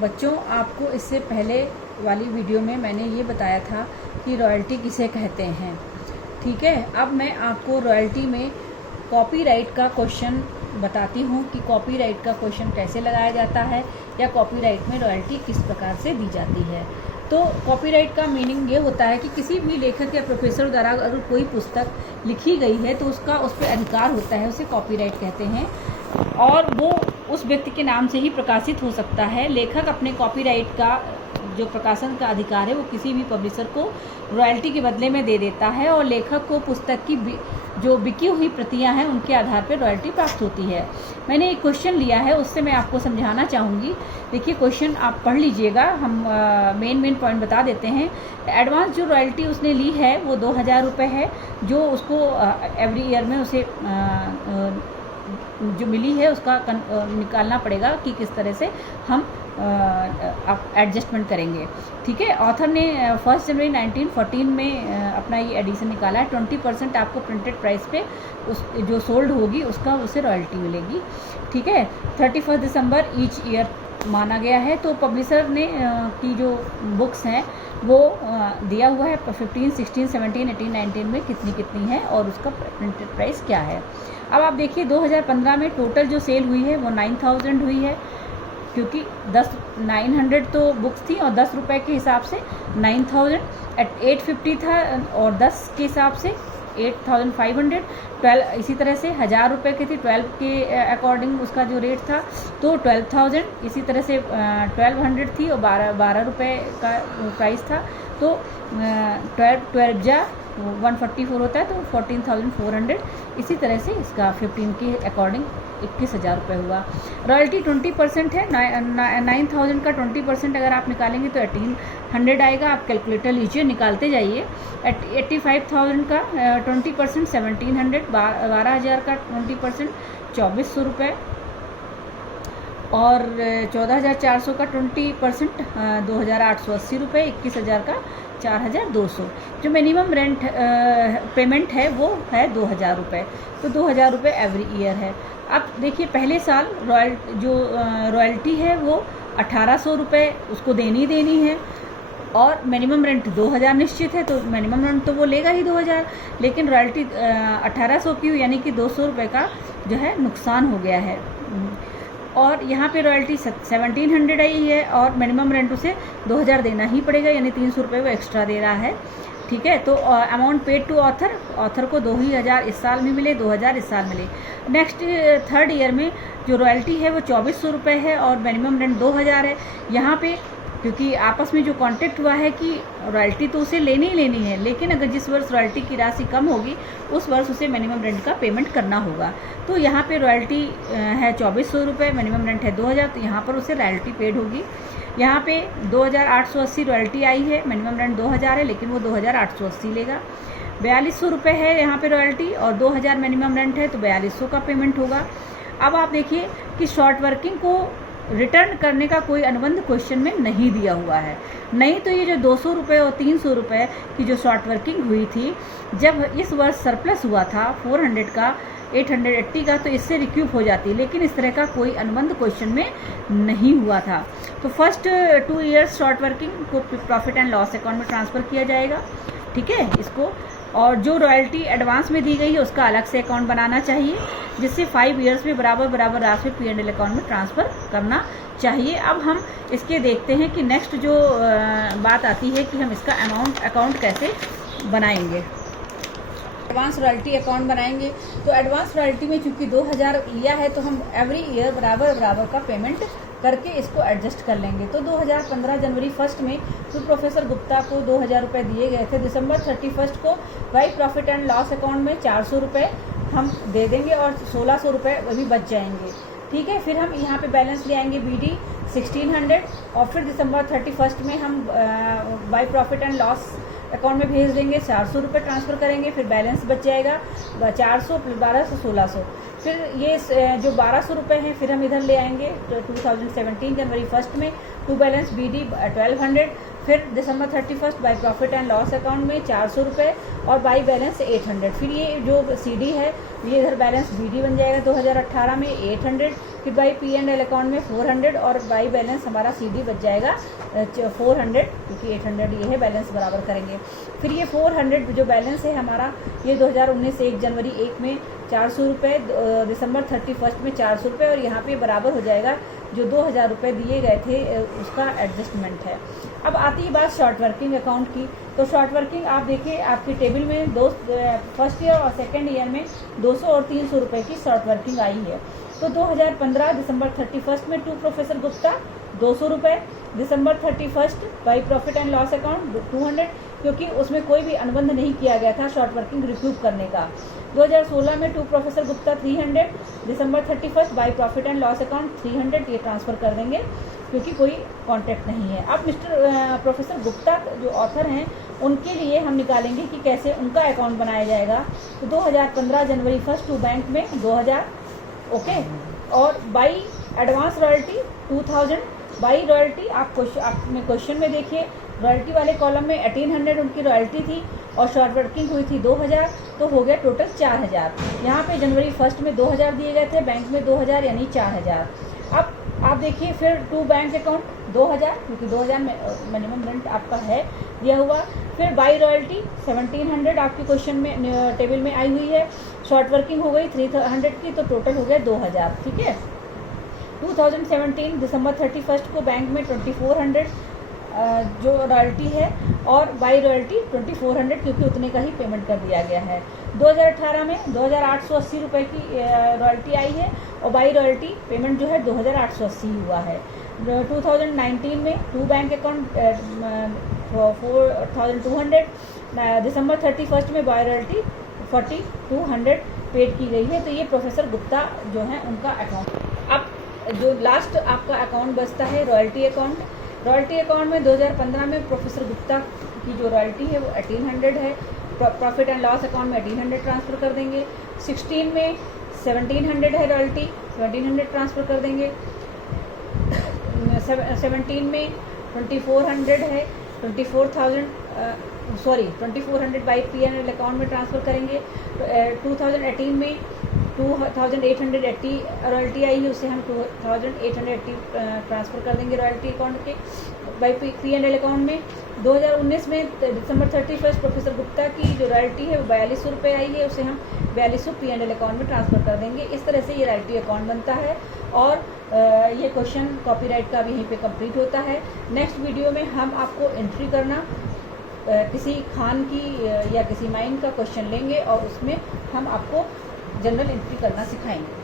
बच्चों, आपको इससे पहले वाली वीडियो में मैंने ये बताया था कि रॉयल्टी किसे कहते हैं। ठीक है, अब मैं आपको रॉयल्टी में कॉपीराइट का क्वेश्चन बताती हूँ कि कॉपीराइट का क्वेश्चन कैसे लगाया जाता है या कॉपीराइट में रॉयल्टी किस प्रकार से दी जाती है। तो कॉपीराइट का मीनिंग ये होता है कि किसी भी लेखक या प्रोफेसर द्वारा अगर कोई पुस्तक लिखी गई है तो उसका उस पर अधिकार होता है, उसे कॉपीराइट कहते हैं, और वो उस व्यक्ति के नाम से ही प्रकाशित हो सकता है। लेखक अपने कॉपीराइट का जो प्रकाशन का अधिकार है वो किसी भी पब्लिशर को रॉयल्टी के बदले में दे देता है, और लेखक को पुस्तक की जो बिकी हुई प्रतियां हैं उनके आधार पर रॉयल्टी प्राप्त होती है। मैंने एक क्वेश्चन लिया है, उससे मैं आपको समझाना चाहूँगी। देखिए, क्वेश्चन आप पढ़ लीजिएगा, हम मेन पॉइंट बता देते हैं। एडवांस जो रॉयल्टी उसने ली है वो 2000 रुपये है, जो उसको एवरी ईयर में उसे जो मिली है उसका निकालना पड़ेगा कि किस तरह से हम एडजस्टमेंट करेंगे। ठीक है, ऑथर ने 1 जनवरी 1914 में अपना ये एडिशन निकाला है। 20% आपको प्रिंटेड प्राइस पे उस जो सोल्ड होगी उसका उसे रॉयल्टी मिलेगी। ठीक है, 31 दिसंबर ईच ईयर माना गया है। तो पब्लिशर ने की जो बुक्स हैं वो दिया हुआ है 15, 16, 17, 18, 19 में कितनी है और उसका प्रिंटेड प्राइस क्या है। अब आप देखिए 2015 में टोटल जो सेल हुई है वो 9000 हुई है, क्योंकि 900 तो बुक्स थी और 10 रुपये के हिसाब से 9000, 850 था और 10 के हिसाब से 8500, 12 इसी तरह से 1000 रुपये की थी, 12 के अकॉर्डिंग उसका जो रेट था तो 12000, इसी तरह से 1200 थी और 12 रुपये का प्राइस था, तो 12 जा 144 होता है तो 14400, इसी तरह से इसका 15 के अकॉर्डिंग 21000 रुपये हुआ। रॉयल्टी 20% है, 9000 का 20% अगर आप निकालेंगे तो 1800 आएगा। आप कैलकुलेटर लीजिए, निकालते जाइए। 85,000 का 20% 1700, 12000 का 20% 2400 रुपये, और 14400 का 20% 2880 रुपये, 21000 का 4200। जो मिनिमम रेंट पेमेंट है वो है 2000 रुपये, तो 2000 रुपये एवरी ईयर है। अब देखिए, पहले साल रॉयल्टी है वो 1800 रुपये उसको देनी है, और मिनिमम रेंट 2000 निश्चित है, तो मिनिमम रेंट तो वो लेगा ही 2000, लेकिन रॉयल्टी 1800 की, यानी कि 200 रुपये का जो है नुकसान हो गया है। और यहाँ पे रॉयल्टी 1700 आई है और मिनिमम रेंट उसे 2000 देना ही पड़ेगा, यानी 300 रुपये वो एक्स्ट्रा दे रहा है। ठीक है, तो अमाउंट पेड टू ऑथर को 2000 इस साल में मिले, 2000 इस साल मिले। नेक्स्ट थर्ड ईयर में जो रॉयल्टी है वो 2400 रुपये है और मिनिमम रेंट 2000 है। यहाँ पे क्योंकि आपस में जो कॉन्ट्रैक्ट हुआ है कि रॉयल्टी तो उसे लेनी है, लेकिन अगर जिस वर्ष रॉयल्टी की राशि कम होगी उस वर्ष उसे मिनिमम रेंट का पेमेंट करना होगा। तो यहाँ पे रॉयल्टी है 2400 रुपये, मिनिमम रेंट है 2000, तो यहाँ पर उसे रॉयल्टी पेड होगी। यहाँ पे 2880 रॉयल्टी आई है, मिनिमम रेंट 2000 है, लेकिन वो 2880 लेगा। 4200 रुपये है यहाँ पे रॉयल्टी और 2000 मिनिमम रेंट है, तो 4200 का पेमेंट होगा। अब आप देखिए कि शॉर्ट वर्किंग को रिटर्न करने का कोई अनुबंध क्वेश्चन में नहीं दिया हुआ है। नहीं तो ये जो 200 रुपये और 300 रुपये की जो शॉर्ट वर्किंग हुई थी, जब इस वर्ष सरप्लस हुआ था 400 का 880 का, तो इससे रिक्यूप हो जाती, लेकिन इस तरह का कोई अनुबंध क्वेश्चन में नहीं हुआ था। तो फर्स्ट 2 ईयर्स शॉर्ट वर्किंग को प्रॉफिट एंड लॉस अकाउंट में ट्रांसफ़र किया जाएगा। ठीक है, इसको, और जो रॉयल्टी एडवांस में दी गई है उसका अलग से अकाउंट बनाना चाहिए, जिससे 5 ईयर्स में बराबर राशि P&L अकाउंट में ट्रांसफ़र करना चाहिए। अब हम इसके देखते हैं कि नेक्स्ट जो बात आती है कि हम इसका अकाउंट कैसे बनाएंगे। एडवांस रॉयल्टी अकाउंट बनाएंगे, तो एडवांस रॉयल्टी में चूंकि 2000 लिया है तो हम एवरी ईयर बराबर का पेमेंट करके इसको एडजस्ट कर लेंगे। तो 2015 जनवरी 1 में तो प्रोफेसर गुप्ता को 2000 रुपये दिए गए थे। दिसंबर 31 को by profit and loss account में 400 रुपये हम दे देंगे और 1600 रुपये अभी बच जाएंगे। ठीक है, फिर हम यहाँ पे बैलेंस ले आएंगे BD 1600, और फिर दिसंबर 31 में हम by profit and loss account में भेज देंगे, 400 रुपये ट्रांसफ़र करेंगे, फिर बैलेंस बच जाएगा 400 प्लस 1200 1600। फिर ये जो 1200 रुपये हैं फिर हम इधर ले आएंगे 2017 जनवरी 1 में टू बैलेंस BD 1200, फिर दिसंबर 31 by profit and loss account में 400 रुपये और बाई बैलेंस 800। फिर ये जो CD है ये इधर बैलेंस BD बन जाएगा 2018 में 800, फिर बाई P&L अकाउंट में 400 और बाई बैलेंस हमारा CD बच जाएगा 400, क्योंकि 800 ये है, बैलेंस बराबर करेंगे। फिर ये 400 जो बैलेंस है हमारा ये 2019 1 जनवरी 1 में 400 रुपये, दिसंबर 31 में 400 रुपये और यहाँ पे बराबर हो जाएगा जो 2000 रुपये दिए गए थे उसका एडजस्टमेंट है। अब आती है बात शॉर्ट वर्किंग अकाउंट की। तो शॉर्ट वर्किंग आप देखिए आपकी टेबल में फर्स्ट ईयर और सेकेंड ईयर में 200 और 300 रुपये की शॉर्ट वर्किंग आई है। तो 2015 दिसंबर 31 में टू प्रोफेसर गुप्ता 200 रुपये, दिसंबर 31 by profit and loss account 200, क्योंकि उसमें कोई भी अनुबंध नहीं किया गया था शॉर्ट वर्किंग रिक्यूब करने का। 2016 में टू प्रोफेसर गुप्ता 300, दिसंबर 31 by profit and loss account 300, ये ट्रांसफ़र कर देंगे क्योंकि कोई कॉन्ट्रैक्ट नहीं है। अब प्रोफेसर गुप्ता जो ऑथर हैं उनके लिए हम निकालेंगे कि कैसे उनका अकाउंट बनाया जाएगा। तो 2015 जनवरी 1 टू बैंक में 2000, ओके, और by advance royalty 2000, by royalty आपने क्वेश्चन में देखिए रॉयल्टी वाले कॉलम में 1800 उनकी रॉयल्टी थी और शॉर्ट वर्किंग हुई थी 2000, तो हो गया टोटल 4000। यहाँ पे जनवरी 1 में 2000 दिए गए थे, बैंक में 2000 यानी 4000। अब आप देखिए फिर टू बैंक अकाउंट 2000, क्योंकि 2000 में मिनिमम रेंट आपका है दिया हुआ। फिर बाई रॉयल्टी 1700 आपके क्वेश्चन में टेबल में आई हुई है, शॉर्ट वर्किंग हो गई 300 की, तो टोटल हो गया 2000, ठीक है। 2017 दिसंबर 31 को बैंक में 2400 जो रॉयल्टी है और बाई रॉयल्टी 2400, क्योंकि उतने का ही पेमेंट कर दिया गया है। 2018 में 2880 रुपये की रॉयल्टी आई है और बाई रॉयल्टी पेमेंट जो है 2880 हुआ है। 2019 में टू बैंक अकाउंट 4200, दिसंबर 31 में बाई रॉयल्टी 4200 पेड की गई है। तो ये प्रोफेसर गुप्ता जो है उनका अकाउंट। अब जो लास्ट आपका अकाउंट बचता है रॉयल्टी अकाउंट। रॉयल्टी अकाउंट में 2015 में प्रोफेसर गुप्ता की जो रॉयल्टी है वो 1800 है, प्रॉफिट एंड लॉस अकाउंट में 1800 ट्रांसफ़र कर देंगे। 16 में 1700 है रॉयल्टी, 1700 ट्रांसफ़र कर देंगे। 17 में 2400 है, 2400 बाई P&L अकाउंट में ट्रांसफ़र करेंगे। 2018 में 2880 रॉयल्टी आई है, उससे हम 2880 ट्रांसफ़र कर देंगे रॉयल्टी अकाउंट के बाई P&L अकाउंट में। 2019 में दिसंबर 31 प्रोफेसर गुप्ता की जो रॉयल्टी है वो 4200 रुपये आई है, उसे हम 4200 P&L अकाउंट में ट्रांसफ़र कर देंगे। इस तरह से ये रॉयल्टी अकाउंट बनता है और ये क्वेश्चन कॉपीराइट का भी यहीं पे कंप्लीट होता है। नेक्स्ट वीडियो में हम आपको एंट्री करना किसी खान की या किसी माइन का क्वेश्चन लेंगे और उसमें हम आपको जनरल एंट्री करना सिखाएंगे।